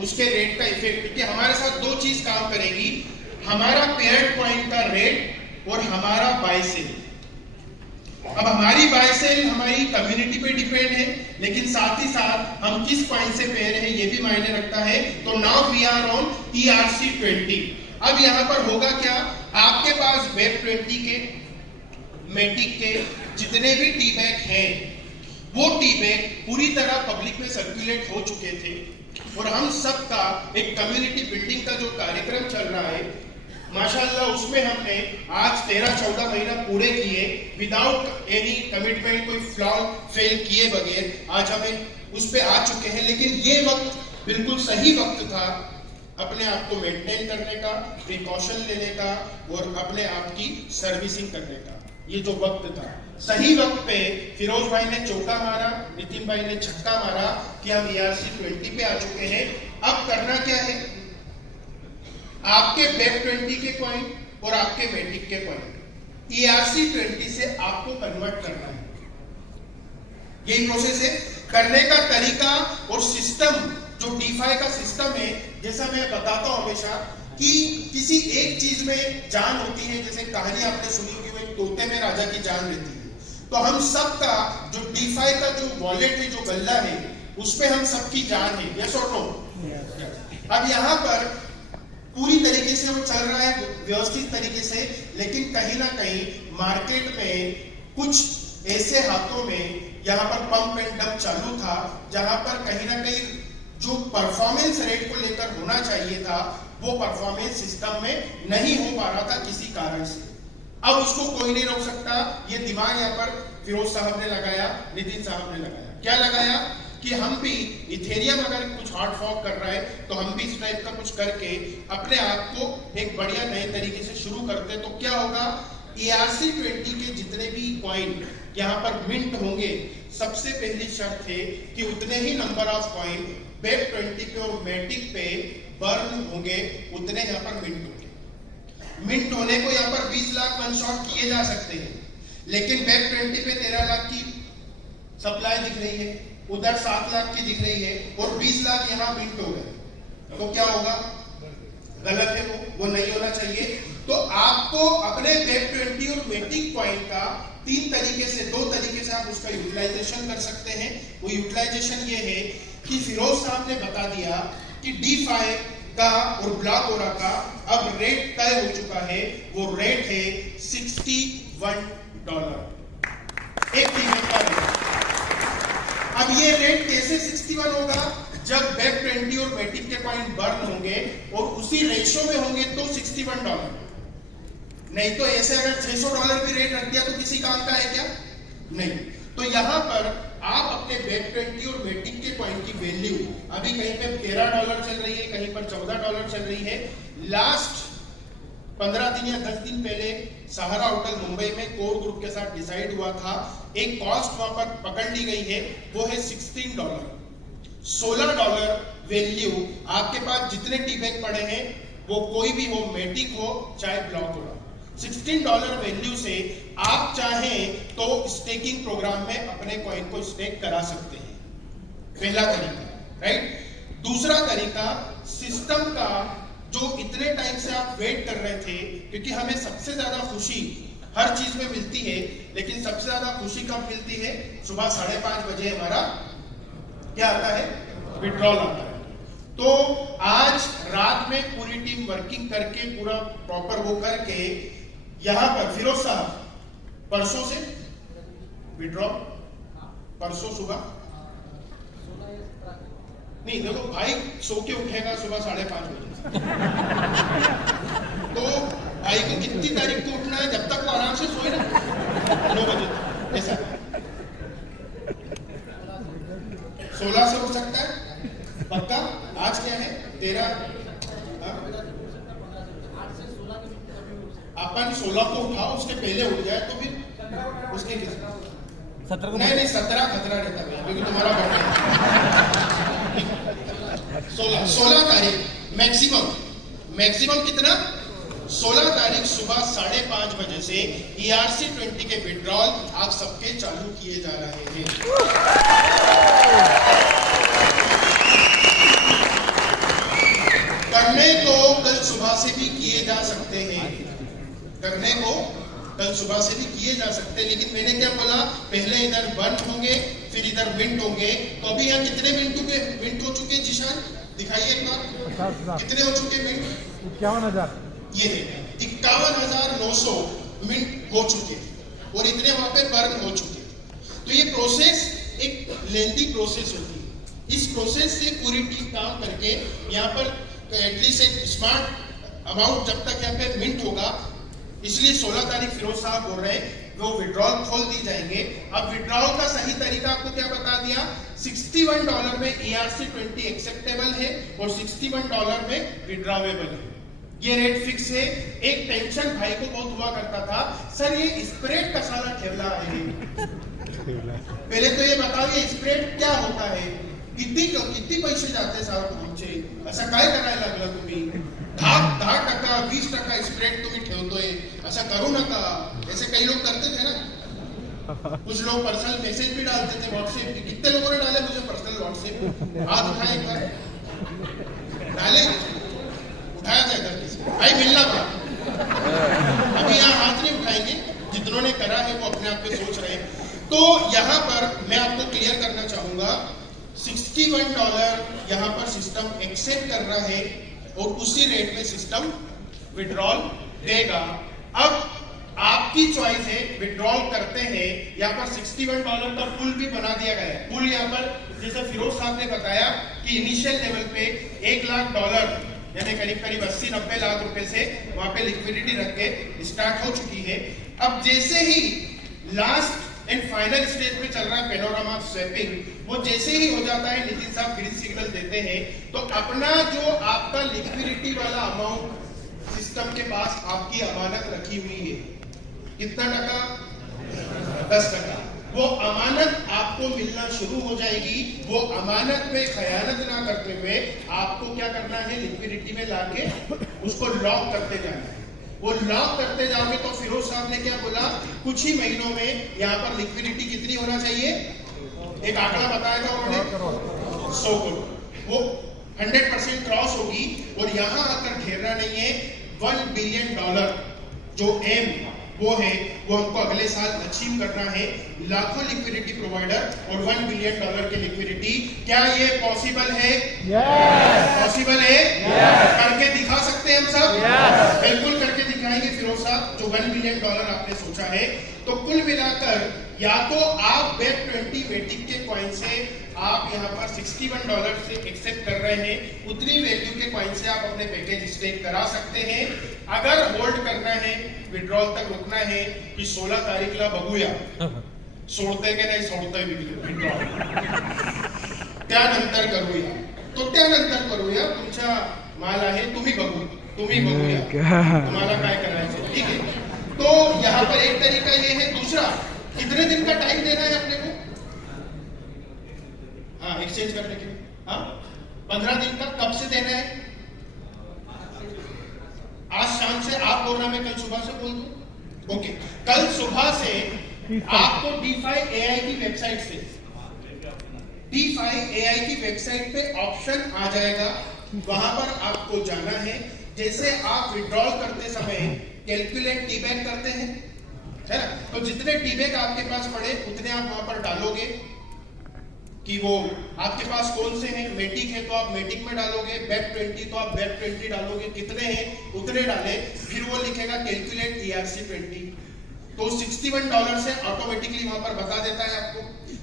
उसके रेट का इफेक्ट, क्योंकि हमारे साथ दो चीज काम करेगी, हमारा पेयर्ड कॉइन का रेट और हमारा बाय सेल। अब हमारी बाय सेल हमारी कम्युनिटी पे डिपेंड है, लेकिन साथ ही साथ हम किस कॉइन से पेयर है ये भी मायने रखता है। तो now we are on ERC20। अब यहाँ पर होगा क्या, आपके पास वेब20 के, मेटिक के जितने भी टी बैग हैं, वो टी बैग पूरी तरह पब्लिक में सर्कुलेट हो चुके थे और हम सबका एक कम्युनिटी बिल्डिंग का जो कार्यक्रम चल रहा है, माशाल्लाह उसमें हमने आज 13-14 महीना पूरे किए विदाउट एनी कमिटमेंट, कोई फ्लॉग फेल किए बगैर आज हमें उस पे आ चुके हैं। लेकिन ये वक्त बिल्कुल सही वक्त था अपने आप को मेंटेन करने का, प्रिकॉशन लेने का और अपने आप की सर्विसिंग करने का। ये जो वक्त था, सही वक्त पे फिरोज भाई ने चौका मारा, नितिन भाई ने छक्का मारा कि हम ERC20 पे आ चुके हैं। अब करना क्या है, आपके वेब20 के कॉइन और आपके मेटिक के कॉइन ERC20 से आपको कन्वर्ट करना है। यही प्रोसेस है। करने का तरीका और सिस्टम, जो डीफाई का सिस्टम है, जैसा मैं बताता हूं हमेशा कि किसी एक चीज में जान होती है। जैसे कहानी आपने सुनी होगी, वो तोते में राजा की जान रहती है। तो हम सबका जो डीफाई का जो वॉलेट है, जो गल्ला है, उसमें हम सबकी जान है। यस और नो? अब यहाँ पर पूरी तरीके से वो चल रहा है व्यवस्थित तरीके से, लेकिन कहीं ना कहीं मार्केट में कुछ ऐसे हाथों में यहाँ पर पंप एंड डंप चालू था, जहां पर कहीं ना कहीं जो परफॉर्मेंस रेट को लेकर होना चाहिए था, वो परफॉर्मेंस सिस्टम में नहीं हो पा रहा था किसी कारण से। अब उसको कोई नहीं रोक सकता। ये दिमाग यहाँ पर फिरोज साहब ने लगाया, नितिन साहब ने लगाया। क्या लगाया कि हम भी इथेरियम अगर कुछ हॉट फॉक कर रहा है तो हम भी इस टाइप का कुछ करके अपने आप को एक बढ़िया नए तरीके से शुरू करते। तो क्या होगा, ERC20 के जितने भी कॉइन यहाँ पर मिंट होंगे, सबसे पहली शर्त है कि उतने ही नंबर ऑफ कॉइन वेब20 पे और मेटिक पे बर्न होंगे, उतने यहाँ पर मिंट होंगे। मिंट होने को यहाँ पर 20 लाख वन शॉट किए जा सकते हैं, लेकिन वेब20 पे 13 लाख की सप्लाई दिख रही है, उधर 7 लाख की दिख रही है और 20 लाख यहाँ मिंट हो गए। तो क्या होगा, गलत है, वो नहीं होना चाहिए। तो आपको अपने वेब20 और मेटिक कॉइन का दो तरीके से आप उसका यूटिलाइजेशन कर सकते हैं। वो यूटिलाइजेशन ये है कि फिरोज साहब ने बता दिया कि डीफाई का और ब्लॉक ओरा का अब रेट तय हो चुका है। वो रेट है $61 एक टीमेट का रेट। अब ये रेट कैसे 61 होगा, जब वेब20 और मेटिक के कॉइन बर्न होंगे और उसी रेशो में होंगे तो $61। नहीं तो ऐसे अगर $600 भी रेट रख दिया तो किसी काम का है क्या? नहीं। तो यहां पर आप अपने वेब20 और मेटिक के कॉइन की वैल्यू अभी कहीं पे $13 चल रही है, कहीं पर $14 चल रही है। लास्ट 15 दिन या 10 दिन पहले सहारा होटल मुंबई में कोर ग्रुप के साथ डिसाइड हुआ था, एक कॉस्ट वहां पर पकड़ ली गई है, वो है $16। $16 वैल्यू आपके पास जितने टी बैग पड़े हैं, वो कोई भी हो, मेटिक हो चाहे ब्लॉक हो, $16 वैल्यू से आप चाहें तो स्टेकिंग प्रोग्राम में अपने कॉइन को स्टेक करा सकते हैं। पहला तरीका, राइट। दूसरा तरीका, सिस्टम का जो इतने टाइम से आप वेट कर रहे थे, क्योंकि हमें सबसे ज्यादा खुशी हर चीज में मिलती है, लेकिन सबसे ज्यादा खुशी कब मिलती है? सुबह 5:30 बजे हमारा क्या आता है, विड्रॉल आता है। तो आज रात में पूरी टीम वर्किंग करके पूरा प्रॉपर वो करके यहां पर फिरोज साहब परसों से विड्रॉ, परसों सुबह नहीं, देखो भाई सो के उठेगा सुबह 5:30 बजे तो भाई को कितनी तारीख को उठना है, जब तक वो आराम से सोए ना 9 बजे ऐसा 16 से उठ सकता है पक्का। आज क्या है 13, अपन 16 को उठाओ, उसके पहले उठ जाए तो फिर उसके 17 को नहीं 17 खतरा रहता है क्योंकि तुम्हारा बर्थडे 16 तारीख मैक्सिमम कितना, 16 तारीख सुबह 5:30 बजे से ERC20 के विड्रॉल आप सबके चालू किए जा रहे हैं। करने को कल सुबह से भी किए जा सकते हैं, करने को कल सुबह से भी किए जा सकते हैं, लेकिन मैंने क्या बोला, पहले इधर बर्न होंगे फिर इधर मिंट होंगे। तो अभी यहाँ कितने मिंट हो चुके जिशान, दिखाइए एक बार, कितने हो चुके मिंट? 51,000। ये 51,900 मिनट हो चुके और इतने वहां पे बर्न हो चुके। तो ये प्रोसेस एक लेंथी प्रोसेस होती है। इस प्रोसेस से पूरी टीम काम करके यहाँ पर एटलीस्ट एक स्मार्ट अमाउंट जब तक यहाँ पे मिंट होगा, इसलिए 16 तारीख फिरोज साहब बोल रहे हैं वो विड्रॉल खोल दी जाएंगे। अब विड्रॉल का सही तरीका आपको क्या बता दिया, $61 में ERC-20 एक्सेप्टेबल है और $61 में विड्रॉवेबल है। ये रेट फिक्स है। एक टेंशन भाई को बहुत हुआ करता था, सर ये स्प्रेड कशाला ठेवला है, पहले तो ये बताइए स्प्रेड क्या होता है, किती पैसे जाते साहेब तुमचे, असं काय करायला लागला तुम्ही, 10% 20% स्प्रेड तुम्ही ठेवतोय, असं करू नका। ऐसे कई लोग करते थे ना, कुछ लोग पर्सनल मैसेज भी डालते थे व्हाट्सएप पे, कितने लोगों ने डाले मुझे पर्सनल व्हाट्सएप पे, हाथ उठाए एक बार, डाले, उठाया था इधर किसी भाई मिलना था। अभी यहाँ हाथ नहीं उठाएंगे, जितनों ने करा है वो अपने आप पे सोच रहे हैं। तो यहाँ पर मैं आपको क्लियर करना चाहूंगा, $61 यहाँ पर सिस्टम एक्सेप्ट कर रहा है और उसी रेट में सिस्टम विड्रॉल देगा। अब आपकी चॉइस है, विड्रॉल करते हैं, यहाँ पर $61 का पुल भी बना दिया गया है। पुल यहाँ पर जैसे फिरोज साहब ने बताया कि इनिशियल लेवल पे $1 लाख यानी करीब करीब 80-90 लाख रुपए से वहां पे लिक्विडिटी रख के स्टार्ट हो चुकी है। अब जैसे ही लास्ट एंड फाइनल स्टेज पे चल रहा है पेनोरामा स्वैपिंग, वो जैसे ही हो जाता है, नितिन साहब ग्रीन सिग्नल देते हैं, तो अपना जो आपका लिक्विडिटी वाला अमाउंट सिस्टम के पास आपकी अमानत रखी हुई है, कितना टका, 10%, वो अमानत आपको मिलना शुरू हो जाएगी। वो अमानत पे खयानत ना करते हुए आपको क्या करना है, लिक्विडिटी में लाके उसको लॉक करते जाना है। वो लॉक करते जाओगे तो फिरोज साहब ने क्या बोला, कुछ ही महीनों में यहाँ पर लिक्विडिटी कितनी होना चाहिए, एक आंकड़ा बताया था उन्होंने, 100 करोड़, वो 100% क्रॉस होगी और यहाँ आकर घेरना नहीं है। $1 बिलियन जो एम वो है, वो हमको अगले साल अचीव करना है। लाखों लिक्विडिटी प्रोवाइडर और $1 बिलियन की लिक्विडिटी, क्या ये पॉसिबल है? पॉसिबल है? करके दिखा सकते हैं हम सब? बिल्कुल करके दिखाएंगे फिरोज साहब, जो $1 बिलियन आपने सोचा है। तो कुल मिलाकर या तो आप BEP20 मेटिक के कॉइन से आप यहाँ पर $61 से एक्सेप्ट कर रहे हैं, उतनी वैल्यू के कॉइन से आप अपने पैकेज स्टेक करा सकते हैं। अगर होल्ड करना है, विड्रॉल तक रुकना है कि 16 तारीखला बघूया सोडतंय की नाही सोडतंय विड्रॉल, त्यानंतर करूया, तो त्यानंतर करूया, तुमचा माल आहे, तुम्ही बघूया तुम्हाला काय करायचं, ठीक है। तो यहाँ पर एक तरीका ये है। दूसरा, कितने दिन का टाइम देना है अपने को, हाँ एक्सचेंज करने के लिए, हाँ 15 दिन का। कब से देना है? आज शाम से आप बोल रहा, मैं कल सुबह से बोल दूं, ओके। कल सुबह से आपको DeFi AI की वेबसाइट से, DeFi AI की वेबसाइट पे ऑप्शन आ जाएगा, वहां पर आपको जाना है। जैसे आप विड्रॉल करते समय कैलकुलेट टीबैक करते हैं, है ना, तो जितने टीबैक आपके पास पड़े उतने आप वहां पर डालोगे कि वो आपके पास कौन से हैं। मेटिक है तो आप मेटिक में डालोगे, BEP20 तो आप BEP20 डालोगे, कितने हैं उतने डाले, फिर वो लिखेगा कैलकुलेट ERC-20, तो $61 से ऑटोमेटिकली वहां पर बता देता है आपको।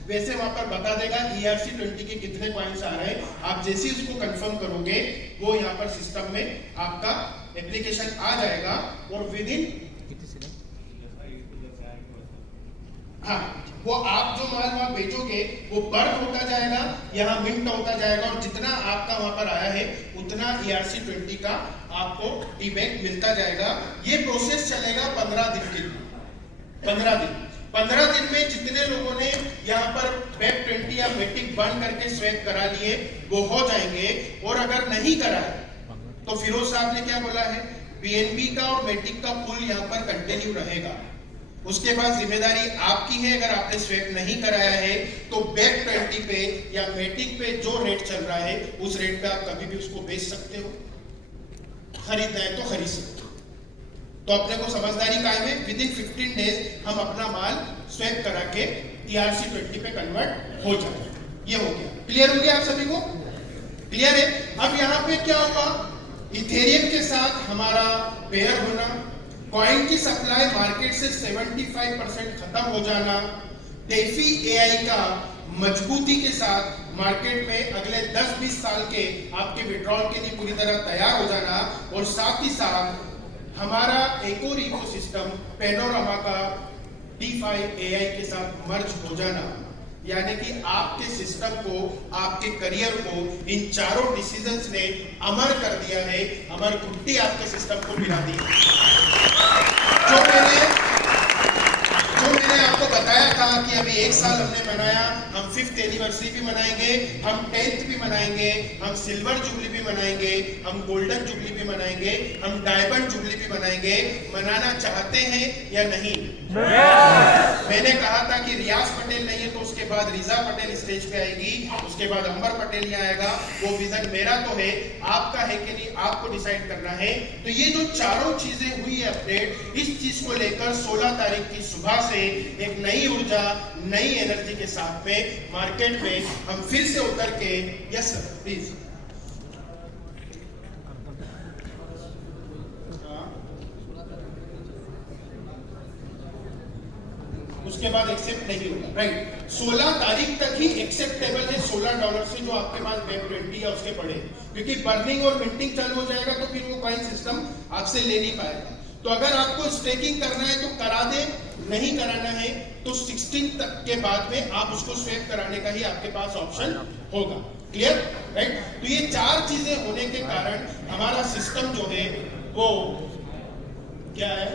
वैसे वहां पर बता देगा ERC-20 के कितने कॉइन्स आ रहे हैं। आप जैसे ही उसको कंफर्म करोगे, वो यहाँ पर सिस्टम में आपका एप्लीकेशन आ जाएगा और विद इन, हाँ, वो आप जो माल वहां बेचोगे वो बर्न होता जाएगा, यहाँ मिंट होता जाएगा, और जितना आपका वहां पर आया है उतना ERC-20 का आपको टीबैक मिलता जाएगा। ये प्रोसेस चलेगा 15 दिन के लिए। 15 दिन में जितने लोगों ने यहाँ पर BEP20 या मेटिक बर्न करके स्वैप करा लिए वो हो जाएंगे, और अगर नहीं करा तो फिरोज साहब ने क्या बोला है, BNB का और मेटिक का पुल यहाँ पर कंटिन्यू रहेगा। उसके बाद जिम्मेदारी आपकी है, अगर आपने स्वैप नहीं कराया है तो BEP20 पे या मेटिक पे जो रेट चल रहा है उस रेट पे आप कभी भी उसको बेच सकते हो। खरीदना है तो खरीद सकते हो। तो अपने को समझदारी कायम है, विद इन 15 डेज हम अपना माल स्वैप करा के ERC20 पे कन्वर्ट हो जाए। ये हो गया, क्लियर हो गया आप सभी को? क्लियर है? अब यहाँ पे क्या होगा, इथेरियम के साथ हमारा पेयर होना, कॉइन की सप्लाई मार्केट से 75% खत्म हो जाना, डेफी AI का मजबूती के साथ मार्केट में अगले 10-20 साल के आपके विड्रॉल के लिए पूरी तरह तैयार हो जाना, और साथ ही साथ हमारा एक और इकोसिस्टम पैनोरामा का DeFi AI के साथ मर्ज हो जाना, यानी कि आपके सिस्टम को, आपके करियर को इन चारों डिसीजंस ने अमर कर दिया है, अमर कुट्टी आपके सिस्टम को मिला दी। जो मैंने आपको बताया था कि अभी 1 साल हमने मनाया, हम 5th एनिवर्सरी भी मनाएंगे, हम 10th भी मनाएंगे, हम सिल्वर जुबली भी मनाएंगे, हम गोल्डन जुबली भी मनाएंगे, हम डायमंड जुबली भी मनाएंगे। मनाना चाहते हैं या नहीं? मैंने कहा था कि रियाज पटेल नहीं है तो उसके बाद रिजा पटेल स्टेज पे आएगी, उसके बाद अंबर पटेल यहाँ आएगा। वो विजन मेरा तो है, आपका है कि नहीं आपको डिसाइड करना है। तो ये जो चारों चीजें हुई है अपडेट, इस चीज को लेकर 16 तारीख की सुबह से एक नई ऊर्जा, नई एनर्जी के साथ में मार्केट में हम फिर से उतर के, यस सर प्लीज, उसके बाद एक्सेप्ट नहीं होगा, राइट। 16 तारीख तक ही एक्सेप्टेबल है $16 से जो आपके पास BEP20 या उसके पड़े, क्योंकि बर्निंग और मिंटिंग चालू हो जाएगा तो फिर वो कॉइन सिस्टम आपसे ले नहीं पाएगा। तो अगर आपको स्टेकिंग करना है तो करा दे, नहीं कराना है तो 16 तक के बाद में आप उसको स्वैप कराने का ही आपके पास ऑप्शन होगा। Clear, right. तो ये 4 चीजें होने के कारण हमारा सिस्टम जो है वो क्या है,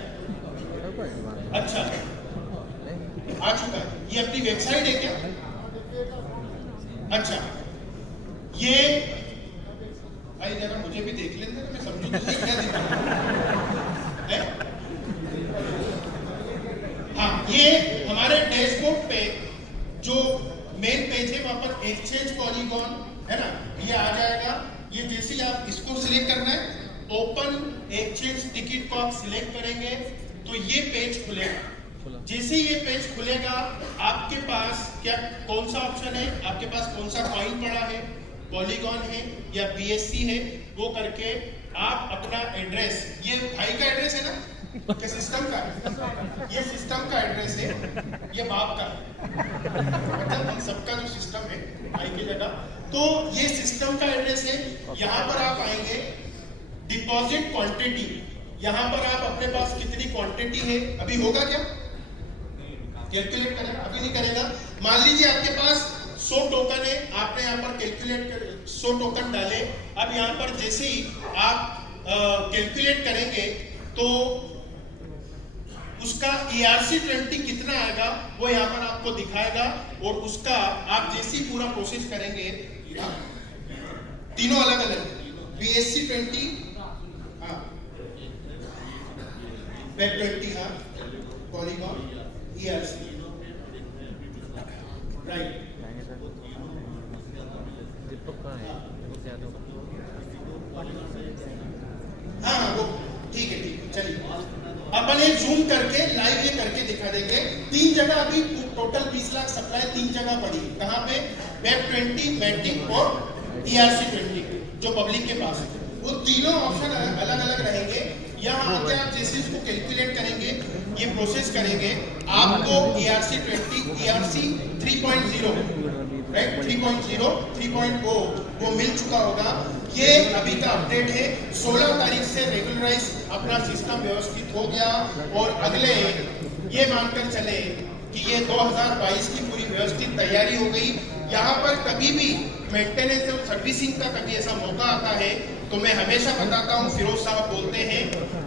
अच्छा आ चुका है। ये अपनी वेबसाइट है क्या? अच्छा, ये भाई जरा मुझे भी देख लेते ना, मैं समझूं तो सही क्या दिखा है। हाँ, ये हमारे डैशबोर्ड पे जो मेन पेज है वहां पर एक्सचेंज पॉलीगॉन है ना, ये आ जाएगा। ये जैसे ही आप इसको सिलेक्ट करना है, ओपन एक्सचेंज टिकट को आप सिलेक्ट करेंगे तो ये पेज खुलेगा। जैसे ये पेज खुलेगा आपके पास क्या, कौन सा ऑप्शन है, आपके पास कौन सा कॉइन पड़ा है, पॉलीगॉन है या BSC है, वो करके आप अपना एड्रेस, ये भाई का एड्रेस है ना कि सिस्टम का, ये सिस्टम का एड्रेस है, ये बाप का, मतलब हम सबका जो सिस्टम है भाई की जगह, तो ये सिस्टम का एड्रेस है। यहाँ पर आप आएंगे, डिपॉजिट क्वांटिटी, यहाँ पर आप अपने पास कितनी क्वांटिटी है, अभी होगा क्या कैलकुलेट करेगा, अभी नहीं करेगा। मान लीजिए आपके पास 100 टोकन है, आपने यहाँ पर कैलकुलेट कर 100 टोकन डाले। अब यहाँ पर जैसे ही आप कैलकुलेट करेंगे तो उसका ERC20 कितना आएगा वो यहाँ पर आपको दिखाएगा, और उसका आप जैसे ही पूरा प्रोसेस करेंगे, तीनों अलग अलग BSC20, हाँ BEP20, हाँ पॉलीगॉन, ERC, राइट। हाँ वो ठीक है, चलिए अपन एक जूम करके लाइव ये करके दिखा देंगे। 3 जगह अभी टोटल 20 लाख सप्लाई 3 जगह पड़ी, कहाँ पे, BEP20, मैटिक और ERC20 जो पब्लिक के पास है। वो तीनों ऑप्शन अलग अलग रहेंगे। यहाँ आके आप जैसे इसको कैलकुलेट करेंगे, ये प्रोसेस करेंगे, आपको ERC20, ERC 3.0, राइट, 3.0, 3.0 वो मिल चुका होगा। ये अभी का अपडेट है। 16 तारीख से रेगुलराइज अपना सिस्टम व्यवस्थित हो गया, और अगले ये मानकर चले कि ये 2022 की पूरी व्यवस्थित तैयारी हो गई। यहाँ पर कभी भी मेंटेनेंस और सर्विसिंग का कभी ऐसा मौका आता है तो मैं हमेशा बताता हूँ, फिरोज साहब बोलते हैं,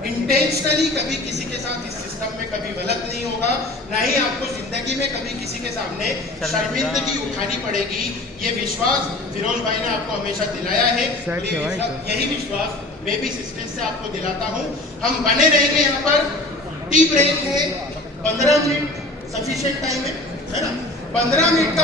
इंटेंशनली कभी किसी के साथ इस सिस्टम में कभी गलत नहीं होगा, ना ही आपको जिंदगी में कभी किसी के सामने शर्मिंदगी उठानी पड़ेगी। ये विश्वास फिरोज भाई ने आपको हमेशा दिलाया है, यही विश्वास मैं भी सिस्टेंस से आपको दिलाता हूँ। हम बने रहेंगे यहाँ पर। टी ब्रेक है, 15 मिनट सफिशिएंट टाइम है ना, 15 मिनट का